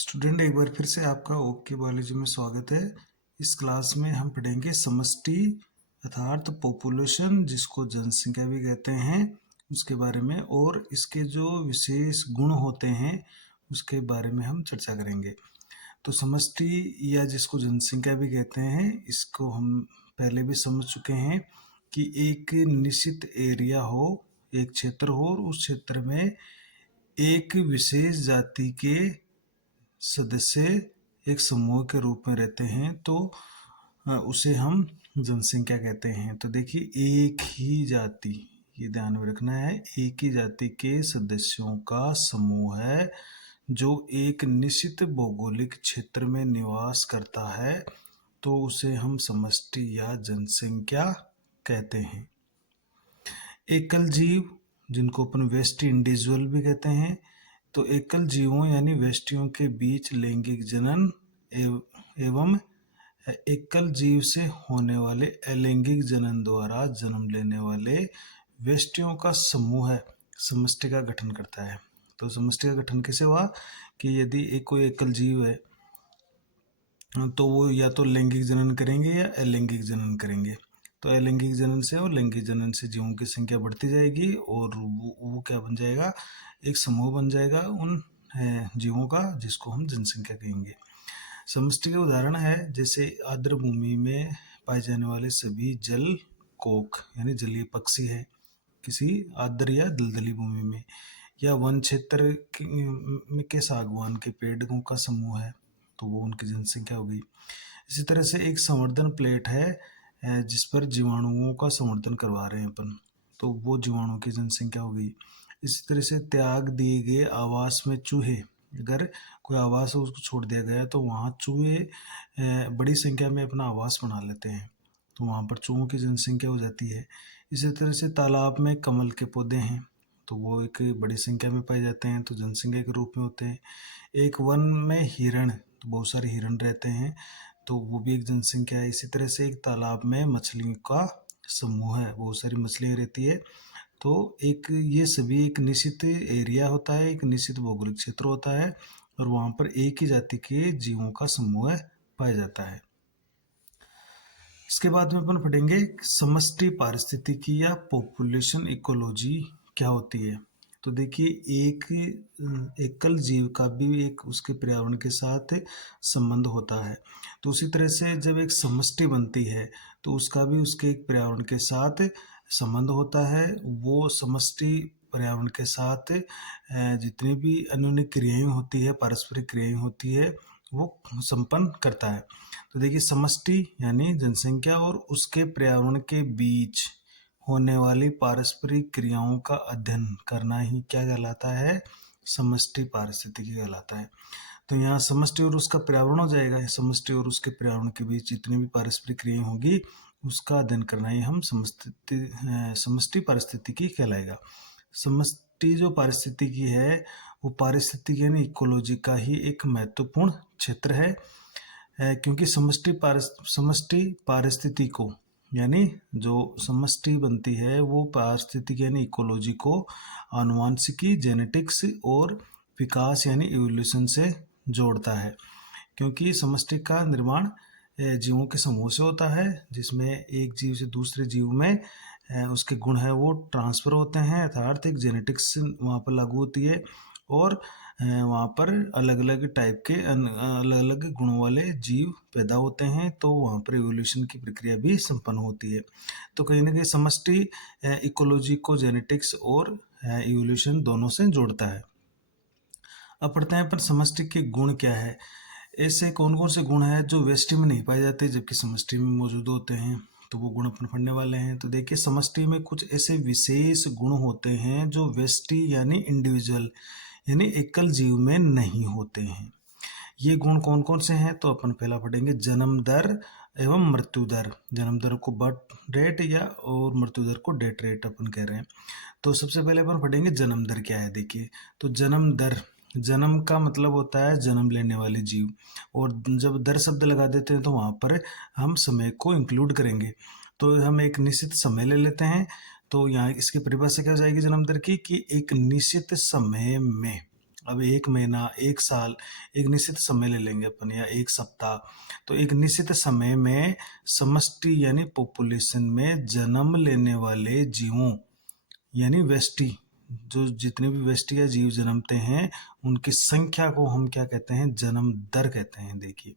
Student, एक बार फिर से आपका ओके बायोलॉजी में स्वागत है। इस क्लास में हम पढ़ेंगे समष्टि अर्थात पॉपुलेशन, जिसको जनसंख्या भी कहते हैं, उसके बारे में, और इसके जो विशेष गुण होते हैं उसके बारे में हम चर्चा करेंगे। तो समष्टि या जिसको जनसंख्या भी कहते हैं, इसको हम पहले भी समझ चुके हैं कि एक निश्चित एरिया हो, एक क्षेत्र हो, और उस क्षेत्र में एक विशेष जाति के सदस्य एक समूह के रूप में रहते हैं, तो उसे हम जनसंख्या कहते हैं। तो देखिए, एक ही जाति, ये ध्यान में रखना है, एक ही जाति के सदस्यों का समूह है जो एक निश्चित भौगोलिक क्षेत्र में निवास करता है, तो उसे हम समष्टि या जनसंख्या कहते हैं। एकल जीव, जिनको अपन वेस्ट इंडिविजुअल भी कहते हैं, तो एकल जीवों यानी वेष्टियों के बीच लैंगिक जनन एवं एकल जीव से होने वाले अलैंगिक जनन द्वारा जन्म लेने वाले वेष्टियों का समूह है समष्टि का गठन करता है। तो समष्टि का गठन कैसे हुआ कि यदि एक कोई एकल जीव है तो वो या तो लैंगिक जनन करेंगे या अलैंगिक जनन करेंगे। तो अलैंगिक जनन से और लैंगिक जनन से जीवों की संख्या बढ़ती जाएगी और वो क्या बन जाएगा, एक समूह बन जाएगा उन जीवों का, जिसको हम जनसंख्या कहेंगे। समष्टि के उदाहरण है जैसे आर्द्र भूमि में पाए जाने वाले सभी जल कोक यानी जलीय पक्षी है किसी आर्द्र या दलदली भूमि में, या वन क्षेत्र के सागवान के पेड़ों का समूह है, तो वो उनकी जनसंख्या हो गई। इसी तरह से एक संवर्धन प्लेट है जिस पर जीवाणुओं का संवर्धन करवा रहे हैं अपन, तो वो जीवाणुओं की जनसंख्या हो गई। इसी तरह से त्याग दिए गए आवास में चूहे, अगर कोई आवास है उसको छोड़ दिया गया तो वहाँ चूहे बड़ी संख्या में अपना आवास बना लेते हैं, तो वहाँ पर चूहों की जनसंख्या हो जाती है। इसी तरह से तालाब में कमल के पौधे हैं, तो वो एक बड़ी संख्या में पाए जाते हैं, तो जनसंख्या के रूप में होते हैं। एक वन में हिरण, तो बहुत सारे हिरण रहते हैं, तो वो भी एक जनसंख्या है। इसी तरह से एक तालाब में मछलियों का समूह है, बहुत सारी मछलियाँ रहती है, तो एक ये सभी एक निश्चित एरिया होता है, एक निश्चित भौगोलिक क्षेत्र होता है, और वहाँ पर एक ही जाति के जीवों का समूह पाया जाता है। इसके बाद में अपन पढ़ेंगे समष्टि पारिस्थितिकी या पॉपुलेशन इकोलॉजी क्या होती है। तो देखिए, एक एकल जीव का भी एक उसके पर्यावरण के साथ संबंध होता है, तो उसी तरह से जब एक समष्टि बनती है तो उसका भी उसके एक पर्यावरण के साथ संबंध होता है। वो समष्टि पर्यावरण के साथ जितनी भी अन्योन्य क्रियाएं होती है, पारस्परिक क्रियाएं होती है, वो संपन्न करता है। तो देखिए, समष्टि यानी जनसंख्या और उसके पर्यावरण के बीच होने वाली पारस्परिक क्रियाओं का अध्ययन करना ही क्या कहलाता है, समष्टि पारिस्थितिकी कहलाता है। तो यहाँ समष्टि और उसका पर्यावरण हो जाएगा, समष्टि और उसके पर्यावरण के बीच जितनी भी पारस्परिक क्रियाएं होगी उसका अध्ययन करना ही हम समष्टि पारिस्थितिकी कहलाएगा। समष्टि जो पारिस्थितिकी है वो पारिस्थितिकी यानी इकोलॉजी का ही एक महत्वपूर्ण क्षेत्र है, क्योंकि समष्टि पारिस्थितिकी को यानी जो समष्टि बनती है वो पारिस्थितिकी यानी इकोलॉजी को आनुवांशिकी, जेनेटिक्स और विकास यानी इवोल्यूशन से जोड़ता है, क्योंकि समष्टि का निर्माण जीवों के समूह से होता है, जिसमें एक जीव से दूसरे जीव में उसके गुण है वो ट्रांसफर होते हैं, अर्थात एक जेनेटिक्स वहाँ पर लागू होती है, और वहाँ पर अलग अलग टाइप के अलग अलग गुणों वाले जीव पैदा होते हैं, तो वहाँ पर इवोल्यूशन की प्रक्रिया भी संपन्न होती है। तो कहीं ना कहीं समष्टि इकोलॉजी को जेनेटिक्स और इवोल्यूशन दोनों से जोड़ता है। अब पढ़ते हैं पर समष्टि के गुण क्या है। ऐसे कौन कौन से गुण हैं जो व्यष्टि में नहीं पाए जाते जबकि समष्टि में मौजूद होते हैं, तो वो गुण अपन पढ़ने वाले हैं। तो देखिए, समष्टि में कुछ ऐसे विशेष गुण होते हैं जो व्यष्टि यानी इंडिविजुअल यानी एकल जीव में नहीं होते हैं। ये गुण कौन कौन से हैं, तो अपन पहला पढ़ेंगे जन्म दर एवं मृत्यु दर। जन्म दर को बर्थ रेट या और मृत्यु दर को डेथ रेट अपन कह रहे हैं। तो सबसे पहले अपन पढ़ेंगे जन्म दर क्या है। देखिए, तो जन्म दर, जन्म का मतलब होता है जन्म लेने वाले जीव, और जब दर शब्द लगा देते हैं तो वहाँ पर हम समय को इंक्लूड करेंगे, तो हम एक निश्चित समय ले लेते हैं। तो यहाँ इसकी परिभाषा क्या हो जाएगी जन्म दर की, कि एक निश्चित समय में अब एक महीना, एक साल, एक निश्चित समय ले लेंगे अपन, या एक सप्ताह। तो एक निश्चित समय में समष्टि यानी पॉपुलेशन में जन्म लेने वाले जीवों यानी व्यष्टि, जो जितने भी व्यष्टि या जीव जन्मते हैं उनकी संख्या को हम क्या कहते हैं, जन्म दर कहते हैं। देखिए,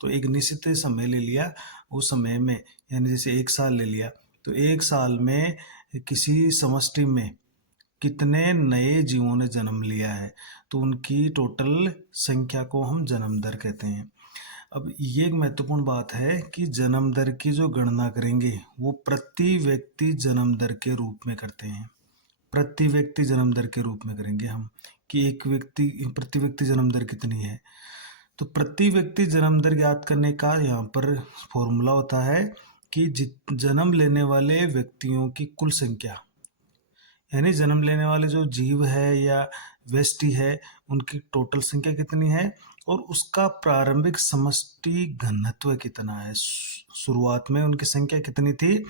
तो एक निश्चित समय ले लिया, उस समय में यानी जैसे एक साल ले लिया, तो एक साल में किसी समष्टि में कितने नए जीवों ने जन्म लिया है, तो उनकी टोटल संख्या को हम जन्म दर कहते हैं। अब ये एक महत्वपूर्ण बात है कि जन्म दर की जो गणना करेंगे वो प्रति व्यक्ति जन्म दर के रूप में करते हैं। प्रति व्यक्ति जन्म दर के रूप में करेंगे हम, कि एक व्यक्ति प्रति व्यक्ति जन्म दर कितनी है। तो प्रति व्यक्ति जन्म दर ज्ञात करने का यहाँ पर फॉर्मूला होता है कि जन्म लेने वाले व्यक्तियों की कुल संख्या, यानी जन्म लेने वाले जो जीव है या व्यष्टि है उनकी टोटल संख्या कितनी है, और उसका प्रारंभिक समष्टि घनत्व कितना है। शुरुआत में उनकी संख्या कितनी थी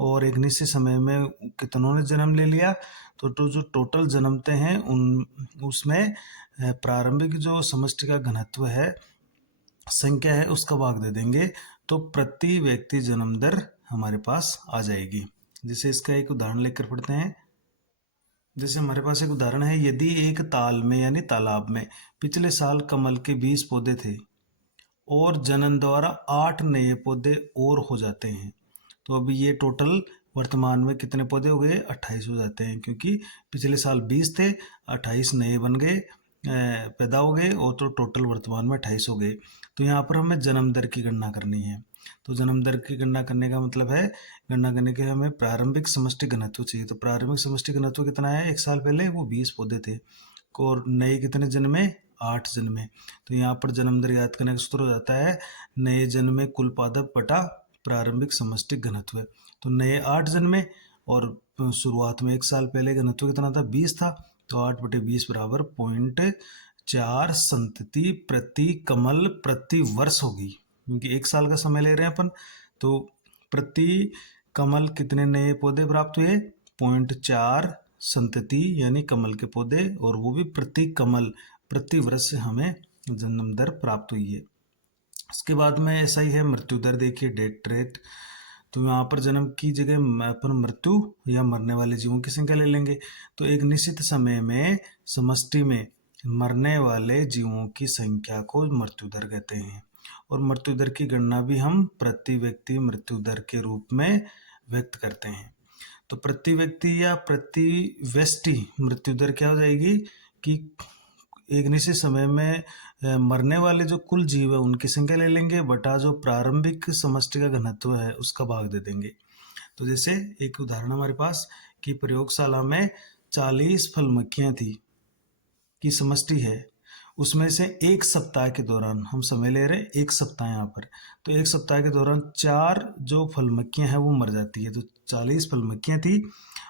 और एक निश्चित समय में कितनों ने जन्म ले लिया, तो जो टोटल जन्मते हैं उन उसमें प्रारंभिक जो समष्टि का घनत्व है, संख्या है, उसका भाग दे देंगे, तो प्रति व्यक्ति जन्म दर हमारे पास आ जाएगी। जैसे इसका एक उदाहरण लेकर पढ़ते हैं। जैसे हमारे पास एक उदाहरण है, यदि एक ताल में यानी तालाब में पिछले साल कमल के 20 पौधे थे और जनन द्वारा 8 नए पौधे और हो जाते हैं, तो अभी ये टोटल वर्तमान में कितने पौधे हो गए, 28 हो जाते हैं, क्योंकि पिछले साल 20 थे, 28 नए बन गए, पैदा हो गए, और तो टोटल वर्तमान में 28 हो गए। तो यहाँ पर हमें जन्म दर की गणना करनी है। तो जन्म दर की गणना करने का मतलब है, गणना करने के हमें प्रारंभिक समष्टि घनत्व चाहिए। तो प्रारंभिक समष्टि घनत्व कितना है, एक साल पहले वो 20 पौधे थे और नए कितने जन्मे, 8 जन्मे। तो यहाँ पर जन्म दर याद करने का सूत्र हो जाता है नए जन्मे कुल पादप बटा प्रारंभिक समष्टि घनत्व। तो नए 8 जन्मे और शुरुआत में एक साल पहले घनत्व कितना था, 20 था, तो 8/20 बराबर 0.4 संतति प्रति कमल प्रति वर्ष होगी, क्योंकि एक साल का समय ले रहे हैं अपन। तो प्रति कमल कितने नए पौधे प्राप्त हुए, 0.4 संतति यानी कमल के पौधे, और वो भी प्रति कमल प्रति वर्ष से हमें जन्म दर प्राप्त हुई है। इसके बाद में ऐसा ही है मृत्यु दर, देखिए डेथ रेट। तो यहाँ पर जन्म की जगह अपन मृत्यु या मरने वाले जीवों की संख्या ले लेंगे। तो एक निश्चित समय में समष्टि में मरने वाले जीवों की संख्या को मृत्यु दर कहते हैं, और मृत्यु दर की गणना भी हम प्रति व्यक्ति मृत्यु दर के रूप में व्यक्त करते हैं। तो प्रति व्यक्ति या प्रति व्यष्टि मृत्यु दर क्या हो जाएगी कि एक निश्चित समय में मरने वाले जो कुल जीव है उनकी संख्या ले लेंगे बटा जो प्रारंभिक समष्टि का घनत्व है उसका भाग दे देंगे। तो जैसे एक उदाहरण हमारे पास कि प्रयोगशाला में 40 फल मक्खियां थी की समष्टि है, उसमें से एक सप्ताह के दौरान, हम समय ले रहे हैं एक सप्ताह यहाँ पर, तो एक सप्ताह के दौरान 4 जो फल मक्खियां हैं वो मर जाती है। तो 40 फल मक्खियां थी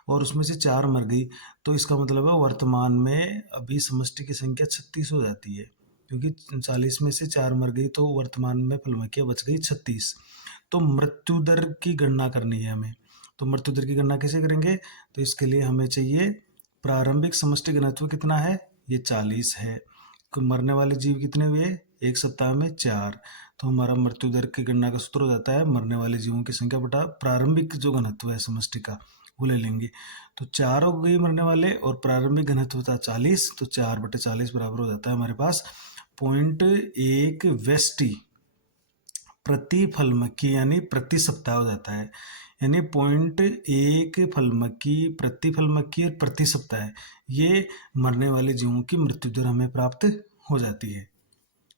और उसमें से 4 मर गई, तो इसका मतलब है वर्तमान में अभी समष्टि की संख्या 36 हो जाती है, क्योंकि 40 में से 4 मर गई तो वर्तमान में फल मक्खियां बच गई 36। तो मृत्यु दर की गणना करनी है हमें। तो मृत्यु दर की गणना कैसे करेंगे, तो इसके लिए हमें चाहिए प्रारंभिक समष्टि घनत्व कितना है, ये 40 है। मरने वाले जीव कितने हुए, एक सप्ताह में 4, तो हमारा मृत्यु दर की गणना का सूत्र हो जाता है मरने वाले जीवों की संख्या बटा प्रारंभिक जो घनत्व है समष्टि का वो ले लेंगे। तो 4 हो गई मरने वाले और प्रारंभिक घनत्व था 40, तो 4/40 बराबर हो जाता है हमारे पास 0.1 व्यष्टि प्रति फल मक्खी यानी प्रति सप्ताह हो जाता है, यानी 0.1 फल मक्खी प्रति फल मक्खी और प्रति सप्ताह, ये मरने वाले जीवों की मृत्यु दर हमें प्राप्त हो जाती है।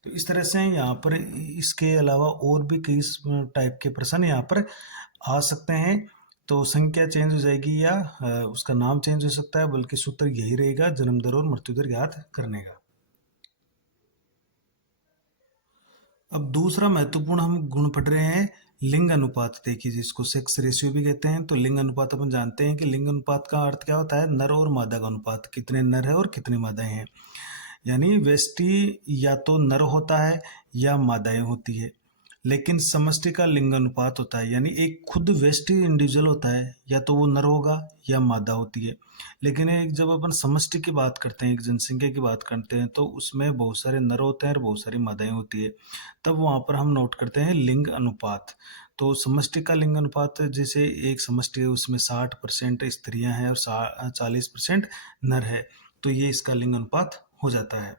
तो इस तरह से यहाँ पर इसके अलावा और भी कई टाइप के प्रश्न यहाँ पर आ सकते हैं। तो संख्या चेंज हो जाएगी या उसका नाम चेंज हो सकता है, बल्कि सूत्र यही रहेगा जन्म दर और मृत्यु दर ज्ञात करने का। अब दूसरा महत्वपूर्ण हम गुण पढ़ रहे हैं लिंग अनुपात। देखिए जिसको सेक्स रेशियो भी कहते हैं। तो लिंग अनुपात अपन जानते हैं कि लिंग अनुपात का अर्थ क्या होता है, नर और मादा का अनुपात, कितने नर है और कितनी मादाएं हैं। यानी व्यष्टि या तो नर होता है या मादाएं होती है। लेकिन समष्टि का लिंग अनुपात होता है, यानी एक खुद व्यष्टि इंडिविजुअल होता है, या तो वो नर होगा या मादा होती है। लेकिन एक जब अपन समष्टि की बात करते हैं, एक जनसंख्या की बात करते हैं, तो उसमें बहुत सारे नर होते हैं और बहुत सारी मादाएं होती है। तब वहाँ पर हम नोट करते हैं लिंग अनुपात। तो समष्टि का लिंग अनुपात, जैसे एक समष्टि है उसमें 60% स्त्रियां हैं और 40% नर है, तो ये इसका लिंग अनुपात हो जाता है।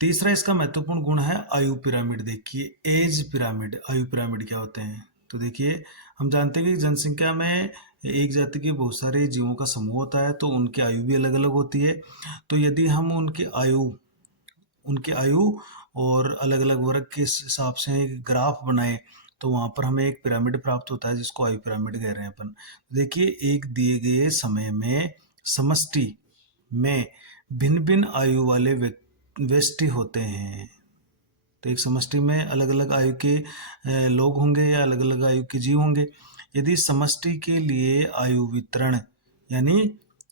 तीसरा इसका महत्वपूर्ण गुण है आयु पिरामिड। देखिए एज पिरामिड, आयु पिरामिड क्या होते हैं? तो देखिए हम जानते हैं कि जनसंख्या में एक जाति के बहुत सारे जीवों का समूह होता है, तो उनकी आयु भी अलग अलग होती है। तो यदि हम उनकी आयु और अलग अलग वर्ग के हिसाब से एक ग्राफ बनाए, तो वहां पर हमें एक पिरामिड प्राप्त होता है, जिसको आयु पिरामिड कह रहे हैं अपन। देखिए एक दिए गए समय में समष्टि में भिन्न भिन्न आयु वाले व्यष्टि होते हैं। तो एक समष्टि में अलग अलग आयु के लोग होंगे या अलग अलग आयु के जीव होंगे। यदि समष्टि के लिए आयु वितरण, यानी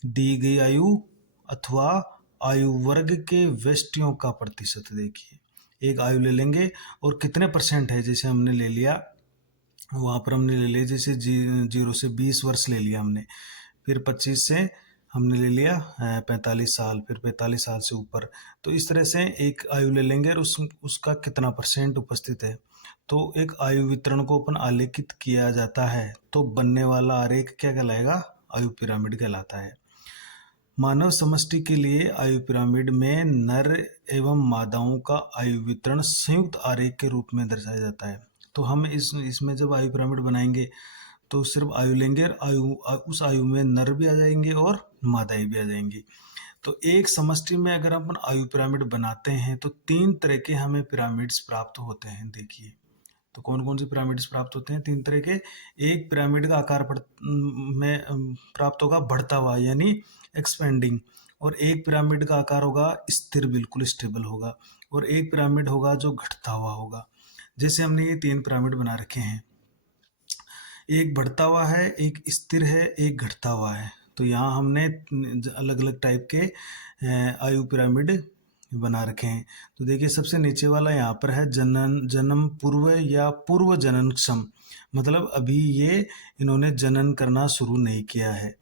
दी गई आयु अथवा आयु वर्ग के व्यष्टियों का प्रतिशत, देखिए एक आयु ले लेंगे और कितने परसेंट है, जैसे हमने ले लिया वहाँ पर हमने ले लिया, जैसे 0 से 20 वर्ष ले लिया हमने, फिर 25 से हमने ले लिया 45 साल, फिर 45 साल से ऊपर। तो इस तरह से एक आयु ले लेंगे और उसका कितना परसेंट उपस्थित है। तो एक आयु वितरण को अपन आलेखित किया जाता है, तो बनने वाला आरेख क्या कहलाएगा? आयु पिरामिड कहलाता है। मानव समष्टि के लिए आयु पिरामिड में नर एवं मादाओं का आयु वितरण संयुक्त आरेख के रूप में दर्शाया जाता है। तो हम इसमें जब आयु पिरामिड बनाएंगे तो सिर्फ आयु लेंगे और उस आयु में नर भी आ जाएंगे और मादाएं भी आ जाएंगी। तो एक समष्टि में अगर अपन आयु पिरामिड बनाते हैं तो 3 तरह के हमें पिरामिड्स प्राप्त होते हैं। देखिए तो कौन कौन से पिरामिड्स प्राप्त होते हैं? 3 तरह के। एक पिरामिड का आकार में प्राप्त होगा बढ़ता हुआ, यानी एक्सपेंडिंग, और एक पिरामिड का आकार होगा स्थिर, बिल्कुल स्टेबल होगा, और एक पिरामिड होगा जो घटता हुआ होगा। जैसे हमने ये 3 पिरामिड बना रखे हैं, एक बढ़ता हुआ है, एक स्थिर है, एक घटता हुआ है। तो यहाँ हमने अलग अलग टाइप के आयु पिरामिड बना रखे हैं। तो देखिए सबसे नीचे वाला यहाँ पर है जन्म पूर्व या पूर्व जननक्षम, मतलब अभी ये इन्होंने जनन करना शुरू नहीं किया है।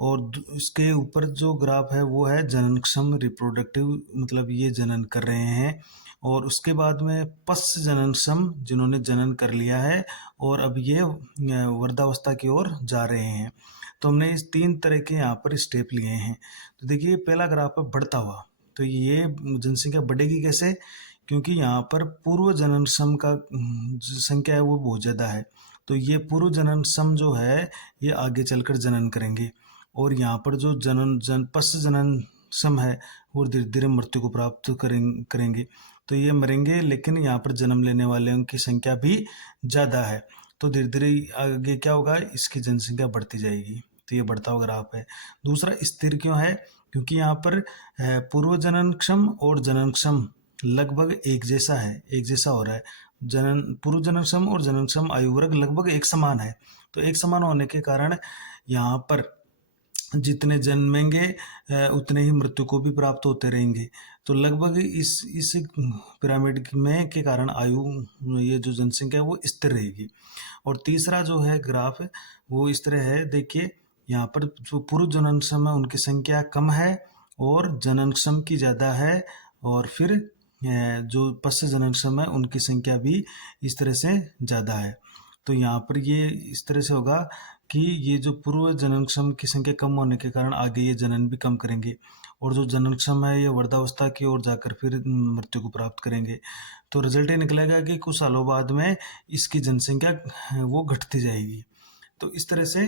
और इसके ऊपर जो ग्राफ है वो है जननक्षम रिप्रोडक्टिव, मतलब ये जनन कर रहे हैं। और उसके बाद में पश्च जननक्षम, जिन्होंने जनन कर लिया है और अब ये वृद्धावस्था की ओर जा रहे हैं। तो हमने इस 3 तरह के यहाँ पर स्टेप लिए हैं। तो देखिए पहला ग्राफ है बढ़ता हुआ। तो ये जनसंख्या बढ़ेगी कैसे? क्योंकि यहाँ पर पूर्व जननक्षम का संख्या है वो बहुत ज़्यादा है। तो ये पूर्व जननक्षम जो है ये आगे चलकर जनन करेंगे, और यहाँ पर जो पश्च जननक्षम है वो धीरे धीरे मृत्यु को प्राप्त करेंगे। तो ये मरेंगे, लेकिन यहाँ पर जन्म लेने वालों की संख्या भी ज़्यादा है। तो धीरे धीरे आगे क्या होगा, इसकी जनसंख्या बढ़ती जाएगी। तो ये बढ़ता हुआ ग्राफ है। दूसरा स्थिर क्यों है? क्योंकि यहाँ पर पूर्व जननक्षम और जननक्षम लगभग एक जैसा है, एक जैसा हो रहा है। पूर्व जननक्षम और जननक्षम आयु वर्ग लगभग एक समान है। तो एक समान होने के कारण यहाँ पर जितने जन्मेंगे उतने ही मृत्यु को भी प्राप्त होते रहेंगे। तो लगभग इस पिरामिड में के कारण आयु, ये जो जनसंख्या है वो स्थिर रहेगी। और तीसरा जो है ग्राफ वो इस तरह है। देखिए यहाँ पर जो पूर्व जननक्षम है उनकी संख्या कम है और जननक्षम की ज़्यादा है, और फिर जो पश्च जननक्षम है उनकी संख्या भी इस तरह से ज़्यादा है। तो यहाँ पर ये इस तरह से होगा कि ये जो पूर्व जननक्षम की संख्या कम होने के कारण आगे ये जनन भी कम करेंगे, और जो जननक्षम है ये वृद्धावस्था की ओर जाकर फिर मृत्यु को प्राप्त करेंगे। तो रिजल्ट ये निकलेगा कि कुछ सालों बाद में इसकी जनसंख्या वो घटती जाएगी। तो इस तरह से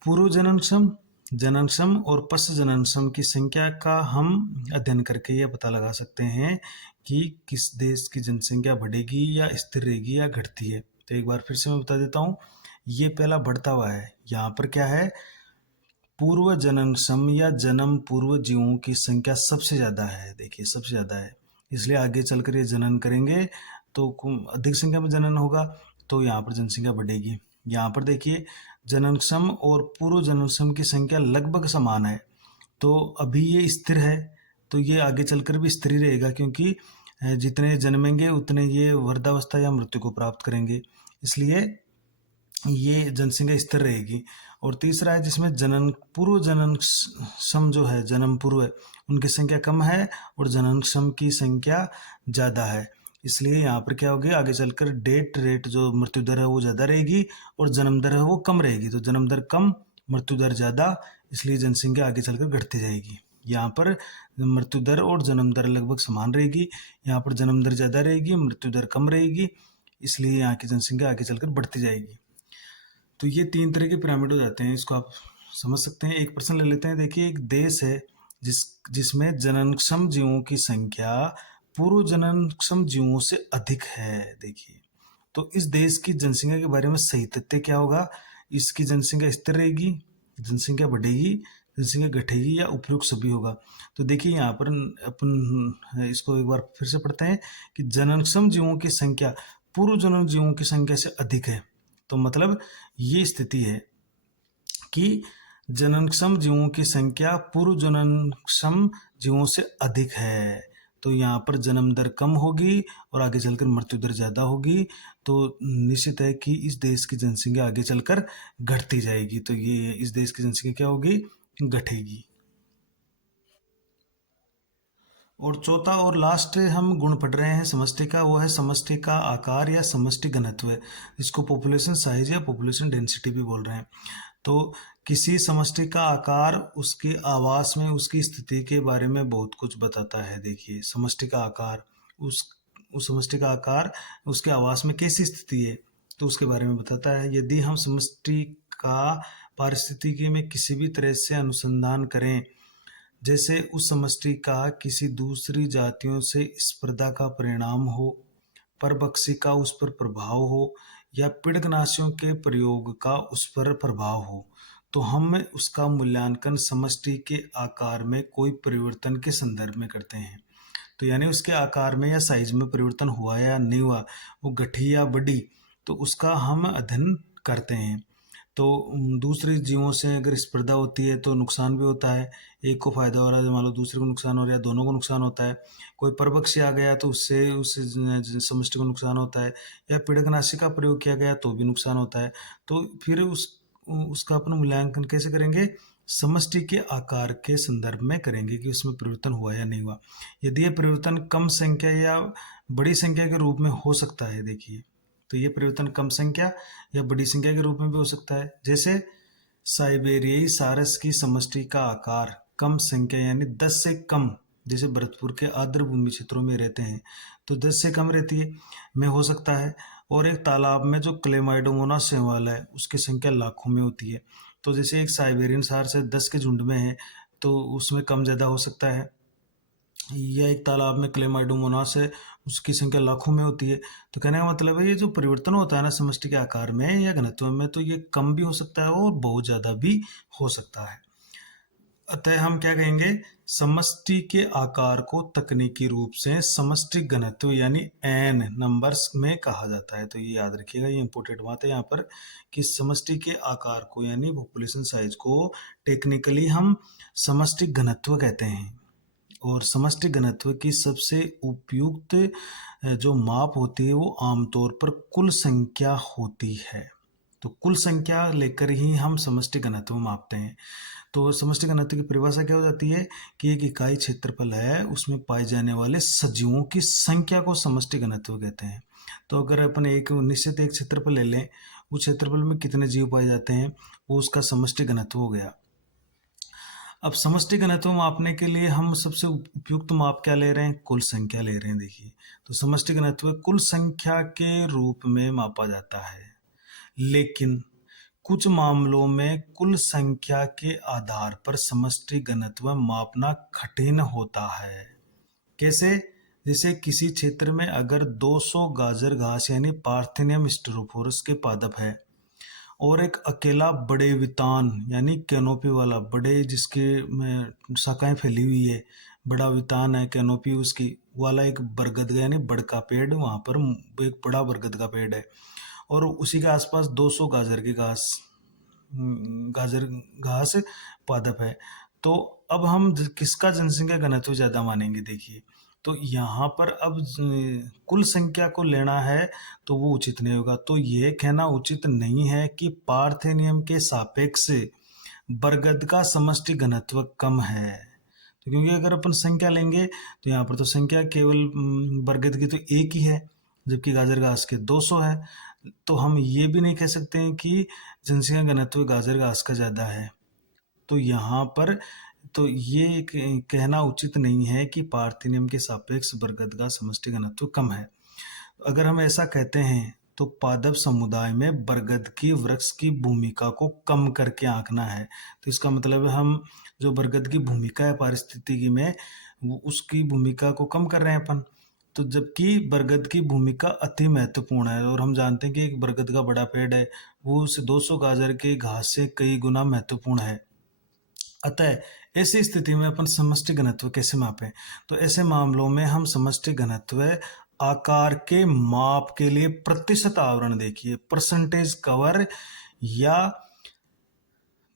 पूर्व जननक्षम, जननक्षम और पश्च जननक्षम की संख्या का हम अध्ययन करके ये पता लगा सकते हैं कि किस देश की जनसंख्या बढ़ेगी या स्थिर रहेगी या घटती है। तो एक बार फिर से मैं बता देता हूँ। ये पहला बढ़ता हुआ है, यहाँ पर क्या है, पूर्व जननक्षम या जन्म पूर्व जीवों की संख्या सबसे ज़्यादा है। देखिए सबसे ज़्यादा है, इसलिए आगे चलकर ये जनन करेंगे तो अधिक संख्या में जनन होगा, तो यहाँ पर जनसंख्या बढ़ेगी। यहाँ पर देखिए जननक्षम और पूर्व जननक्षम की संख्या लगभग समान है, तो अभी ये स्थिर है, तो ये आगे चलकर भी स्थिर ही रहेगा, क्योंकि जितने जन्मेंगे उतने ये वृद्धावस्था या मृत्यु को प्राप्त करेंगे, इसलिए ये जनसंख्या स्थिर रहेगी। और तीसरा है जिसमें जनन पूर्व जनन सम जो है, जन्म पूर्व उनकी संख्या कम है और जनन सम की संख्या ज़्यादा है, इसलिए यहाँ पर क्या होगी, आगे चलकर डेथ रेट जो मृत्यु दर है वो ज़्यादा रहेगी और जन्म दर है वो कम रहेगी। तो जन्म दर कम, मृत्यु दर ज़्यादा, इसलिए जनसंख्या आगे चलकर घटती जाएगी। यहाँ पर मृत्यु दर और जन्म दर लगभग समान रहेगी, यहाँ पर जन्म दर ज़्यादा रहेगी, मृत्यु दर कम रहेगी, इसलिए यहाँ की जनसंख्या आगे चलकर बढ़ती जाएगी। तो ये 3 तरह के पिरामिड हो जाते हैं, इसको आप समझ सकते हैं। एक प्रश्न ले लेते हैं। देखिए, एक देश है जिसमें जननक्षम जीवों की संख्या पूर्व जननक्षम जीवों से अधिक है। देखिए, तो इस देश की जनसंख्या के बारे में सही तथ्य क्या होगा? इसकी जनसंख्या स्थिर रहेगी, जनसंख्या बढ़ेगी, जनसंख्या घटेगी, या उपयुक्त सभी होगा। तो देखिए, यहाँ पर अपन इसको एक बार फिर से पढ़ते हैं कि जननक्षम जीवों की संख्या पूर्व जनन जीवों की संख्या से अधिक है। तो मतलब ये स्थिति है कि जननक्षम जीवों की संख्या पूर्व जननक्षम जीवों से अधिक है, तो यहाँ पर जन्म दर कम होगी और आगे चलकर मृत्यु दर ज़्यादा होगी। तो निश्चित है कि इस देश की जनसंख्या आगे चलकर घटती जाएगी। तो ये इस देश की जनसंख्या क्या होगी? घटेगी। और चौथा और लास्ट हम गुण पढ़ रहे हैं समष्टि का, वो है समष्टि का आकार या समष्टि घनत्व, इसको पॉपुलेशन साइज या पॉपुलेशन डेंसिटी भी बोल रहे हैं। तो किसी समष्टि का आकार उसके आवास में उसकी स्थिति के बारे में बहुत कुछ बताता है। देखिए, समष्टि का आकार उस समष्टि का आकार उसके आवास में कैसी स्थिति है तो उसके बारे में बताता है। यदि हम समष्टि का पारिस्थितिकी में किसी भी तरह से अनुसंधान करें, जैसे उस समष्टि का किसी दूसरी जातियों से स्पर्धा का परिणाम हो, परभक्षी का उस पर प्रभाव हो, या पीड़कनाशियों के प्रयोग का उस पर प्रभाव हो, तो हम उसका मूल्यांकन समष्टि के आकार में कोई परिवर्तन के संदर्भ में करते हैं। तो यानी उसके आकार में या साइज में परिवर्तन हुआ या नहीं हुआ, वो घटी या बढ़ी, तो उसका हम अध्ययन करते हैं। तो दूसरे जीवों से अगर स्पर्धा होती है तो नुकसान भी होता है, एक को फायदा हो रहा है मान लो दूसरे को नुकसान हो रहा है, दोनों को नुकसान होता है। कोई परभक्षी आ गया तो उससे उस समष्टि को नुकसान होता है, या पीड़कनाशी का प्रयोग किया गया तो भी नुकसान होता है। तो फिर उसका अपन मूल्यांकन कैसे करेंगे? समष्टि के आकार के संदर्भ में करेंगे कि उसमें परिवर्तन हुआ या नहीं हुआ। यदि ये परिवर्तन कम संख्या या बड़ी संख्या के रूप में हो सकता है, देखिए, तो ये परिवर्तन कम संख्या या बड़ी संख्या के रूप में भी हो सकता है। जैसे साइबेरियाई सारस की समष्टि का आकार कम संख्या यानी 10 से कम, जैसे भरतपुर के आर्द्र भूमि क्षेत्रों में रहते हैं तो 10 से कम रहती है में हो सकता है। और एक तालाब में जो क्लेमाइडोमोनास शैवाल है उसकी संख्या लाखों में होती है। तो जैसे एक साइबेरियन सारस है 10 के झुंड में है तो उसमें कम ज़्यादा हो सकता है, या एक तालाब में क्लेमाइडोमोनास है उसकी संख्या लाखों में होती है। तो कहने का मतलब है ये जो परिवर्तन होता है ना समष्टि के आकार में या घनत्व में, तो ये कम भी हो सकता है और बहुत ज़्यादा भी हो सकता है। अतः हम क्या कहेंगे? समष्टि के आकार को तकनीकी रूप से समष्टि घनत्व यानी एन नंबर्स में कहा जाता है। तो ये याद रखिएगा, ये इंपॉर्टेंट बात है यहाँ पर कि समष्टि के आकार को यानी पॉपुलेशन साइज को टेक्निकली हम समष्टि घनत्व कहते हैं। और समष्टि घनत्व की सबसे उपयुक्त जो माप होती है वो आमतौर पर कुल संख्या होती है। तो कुल संख्या लेकर ही हम समष्टि घनत्व मापते हैं। तो समष्टि घनत्व की परिभाषा क्या हो जाती है कि एक इकाई क्षेत्रफल है उसमें पाए जाने वाले सजीवों की संख्या को समष्टि घनत्व कहते हैं। तो अगर अपन एक निश्चित एक क्षेत्रफल ले लें, उस क्षेत्रफल में कितने जीव पाए जाते हैं वो उसका समष्टि घनत्व हो गया। अब समष्टि घनत्व मापने के लिए हम सबसे उपयुक्त माप क्या ले रहे हैं? कुल संख्या ले रहे हैं। देखिए, तो समष्टि घनत्व कुल संख्या के रूप में मापा जाता है, लेकिन कुछ मामलों में कुल संख्या के आधार पर समष्टि घनत्व मापना कठिन होता है। कैसे? जैसे किसी क्षेत्र में अगर 200 गाजर घास यानी पार्थेनियम स्टेरोफोरस के पादप है और एक अकेला बड़े वितान यानी कैनोपी वाला, बड़े जिसके में शाखाएं फैली हुई है, बड़ा वितान है, कैनोपी उसकी वाला एक बरगद यानी बड़ का पेड़, वहाँ पर एक बड़ा बरगद का पेड़ है और उसी के आसपास 200 गाजर घास पादप है। तो अब हम किसका जनसंख्या घनत्व ज़्यादा मानेंगे? देखिए, तो यहाँ पर अब कुल संख्या को लेना है तो वो उचित नहीं होगा। तो ये कहना उचित नहीं है कि पार्थेनियम के सापेक्ष बरगद का समष्टि घनत्व कम है। तो क्योंकि अगर अपन संख्या लेंगे तो यहाँ पर तो संख्या केवल बरगद की तो एक ही है, जबकि गाजर घास के 200 है। तो हम ये भी नहीं कह सकते हैं कि जनसंख्या घनत्व गाजर घास का ज़्यादा है। तो यहाँ पर तो ये कहना उचित नहीं है कि पार्थेनियम के सापेक्ष बरगद का समष्टि घनत्व कम है। अगर हम ऐसा कहते हैं तो पादप समुदाय में बरगद की वृक्ष की भूमिका को कम करके आंकना है। तो इसका मतलब हम जो बरगद की भूमिका है पारिस्थितिकी में, उसकी भूमिका को कम कर रहे हैं अपन। तो जबकि बरगद की भूमिका अति महत्वपूर्ण है, और हम जानते हैं कि एक बरगद का बड़ा पेड़ है वो उस 200 गाजर के घास से कई गुना महत्वपूर्ण है। अतः ऐसी स्थिति में अपन समष्टि घनत्व कैसे मापें? तो ऐसे मामलों में हम समष्टि घनत्व आकार के माप के लिए प्रतिशत आवरण, देखिए परसेंटेज कवर या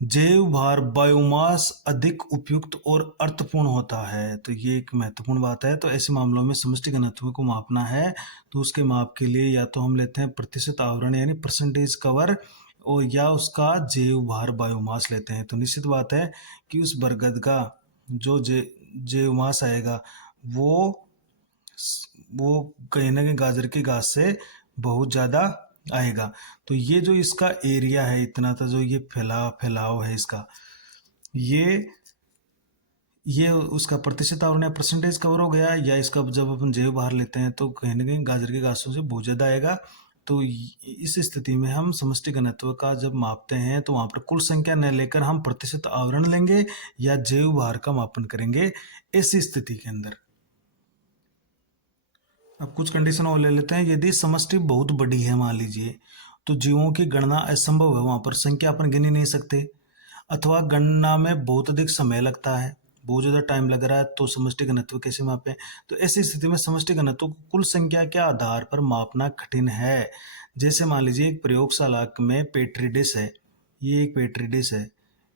जैव भार बायोमास अधिक उपयुक्त और अर्थपूर्ण होता है। तो ये एक महत्वपूर्ण बात है। तो ऐसे मामलों में समष्टि घनत्व को मापना है तो उसके माप के लिए या तो हम लेते हैं प्रतिशत आवरण यानी परसेंटेज कवर, और या उसका जैव भार बायोमास लेते हैं। तो निश्चित बात है कि उस बरगद का जो जैव मास आएगा वो कहीं ना कहीं गाजर की घास से बहुत ज़्यादा आएगा। तो ये जो इसका एरिया है इतना था, जो ये फैलाव है इसका, ये उसका प्रतिशत आवरण या परसेंटेज कवर हो गया। या इसका जब अपन जैव भार लेते हैं तो कहीं ना कहीं गाजर की घासों से बहुत ज़्यादा आएगा। तो इस स्थिति में हम समष्टि घनत्व का जब मापते हैं तो वहाँ पर कुल संख्या न लेकर हम प्रतिशत आवरण लेंगे या जैव भार का मापन करेंगे ऐसी स्थिति के अंदर। अब कुछ कंडीशन और ले लेते हैं। यदि समष्टि बहुत बड़ी है मान लीजिए, तो जीवों की गणना असंभव है, वहाँ पर संख्या अपन गिन ही नहीं सकते, अथवा गणना में बहुत अधिक समय लगता है, बहुत ज़्यादा टाइम लग रहा है, तो समष्टि घनत्व कैसे मापें? तो ऐसी स्थिति में समष्टि घनत्व को कुल संख्या के आधार पर मापना कठिन है। जैसे मान लीजिए एक प्रयोगशाला में पेट्री डिश है, ये एक पेट्री डिश है,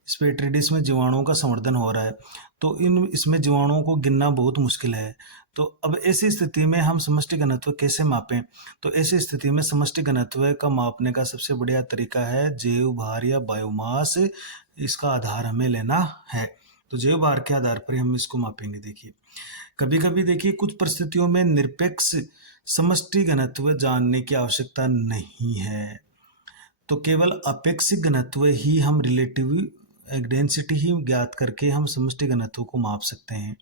इस पेट्री डिश में जीवाणुओं का संवर्धन हो रहा है, तो इसमें जीवाणुओं को गिनना बहुत मुश्किल है। तो अब ऐसी स्थिति में हम समष्टि घनत्व कैसे मापें? तो ऐसी स्थिति में समष्टि घनत्व का मापने का सबसे बढ़िया तरीका है जैव भार या बायोमास, इसका आधार हमें लेना है। तो जैव भार के आधार पर हम इसको मापेंगे। देखिए कभी कभी देखिए कुछ परिस्थितियों में निरपेक्ष समष्टि घनत्व जानने की आवश्यकता नहीं है, तो केवल अपेक्षिक घनत्व ही हम रिलेटिव डेंसिटी ही ज्ञात करके हम समष्टि घनत्व को माप सकते हैं।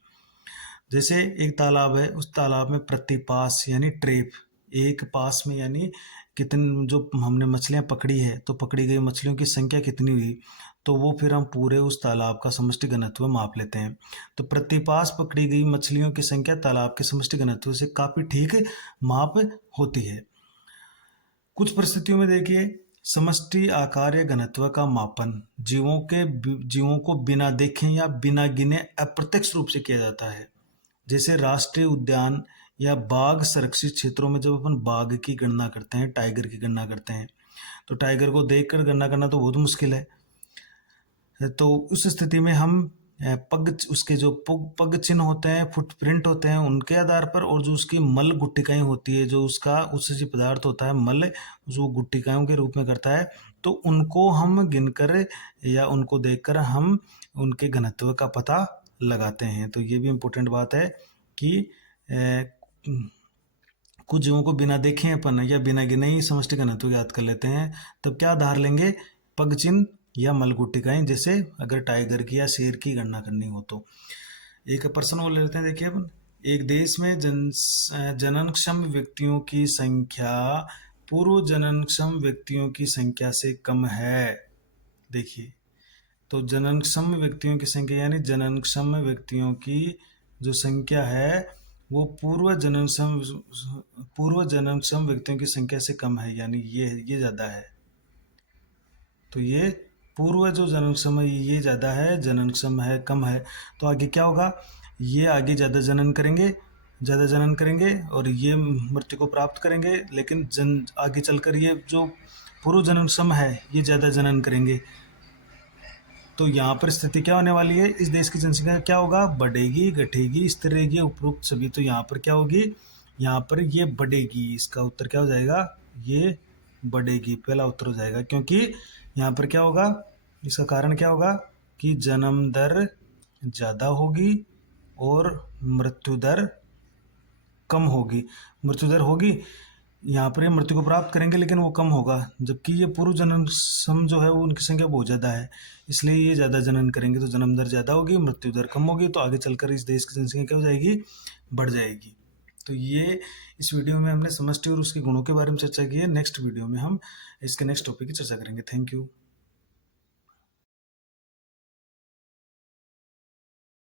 जैसे एक तालाब है, उस तालाब में प्रतिपास यानी ट्रेप, एक पास में यानी कितने जो हमने मछलियां पकड़ी है, तो पकड़ी गई मछलियों की संख्या कितनी हुई, तो वो फिर हम पूरे उस तालाब का समष्टि घनत्व माप लेते हैं। तो प्रतिपास पकड़ी गई मछलियों की संख्या तालाब के समष्टि घनत्व से काफ़ी ठीक माप होती है। कुछ परिस्थितियों में देखिए समष्टि आकार या घनत्व का मापन जीवों को बिना देखे या बिना गिने अप्रत्यक्ष रूप से किया जाता है। जैसे राष्ट्रीय उद्यान या बाघ संरक्षित क्षेत्रों में जब अपन बाघ की गणना करते हैं, टाइगर की गणना करते हैं, तो टाइगर को देखकर गणना करना तो बहुत मुश्किल है। तो उस स्थिति में हम उसके जो पग चिन्ह होते हैं, फुटप्रिंट होते हैं, उनके आधार पर, और जो उसकी मल गुट्टिकाएं होती है, जो उसका उत्सर्जी पदार्थ होता है मल, जो गुट्टिकाओं के रूप में करता है, तो उनको हम गिनकर या उनको देखकर हम उनके घनत्व का पता लगाते हैं। तो ये भी इम्पोर्टेंट बात है कि कुछ जीवों को बिना देखे अपन या बिना गिने ही समष्टि घनत्व ज्ञात कर लेते हैं। तब क्या आधार लेंगे? पग चिन्ह या मल गुट्टिकाएं, जैसे अगर टाइगर की या शेर की गणना करनी हो तो। एक प्रश्न और ले लेते हैं। देखिए अपन, एक देश में जननक्षम व्यक्तियों की संख्या पूर्व जननक्षम व्यक्तियों की संख्या से कम है। देखिए तो जननक्षम व्यक्तियों की संख्या यानी जननक्षम व्यक्तियों की जो संख्या है वो पूर्व जननक्षम व्यक्तियों की संख्या से कम है, यानी ये ज़्यादा है। तो ये पूर्व जो जननक्षम है ये ज़्यादा है, जननक्षम है कम है। तो आगे क्या होगा? ये आगे ज़्यादा जनन करेंगे और ये मृत्यु को प्राप्त करेंगे, लेकिन आगे चलकर ये जो पूर्व जननक्षम है ये ज़्यादा जनन करेंगे। तो यहाँ पर स्थिति क्या होने वाली है, इस देश की जनसंख्या क्या होगा, बढ़ेगी, घटेगी, स्थिर रहेगी, उपरोक्त सभी। तो यहाँ पर क्या होगी, यहाँ पर ये बढ़ेगी। इसका उत्तर क्या हो जाएगा, ये बढ़ेगी, पहला उत्तर हो जाएगा। क्योंकि यहाँ पर क्या होगा, इसका कारण क्या होगा कि जन्म दर ज़्यादा होगी और मृत्यु दर कम होगी। मृत्यु दर होगी, यहाँ पर ये मृत्यु को प्राप्त करेंगे लेकिन वो कम होगा, जबकि ये पूर्व जन्म सम जो है वो उनकी संख्या बहुत ज़्यादा है, इसलिए ये ज़्यादा जनन करेंगे, तो जन्म दर ज़्यादा होगी, मृत्यु दर कम होगी, तो आगे चलकर इस देश की जनसंख्या क्या हो जाएगी, बढ़ जाएगी। तो ये इस वीडियो में हमने समष्टि और उसके गुणों के बारे में चर्चा की है। नेक्स्ट वीडियो में हम इसके नेक्स्ट टॉपिक की चर्चा करेंगे। Thank you.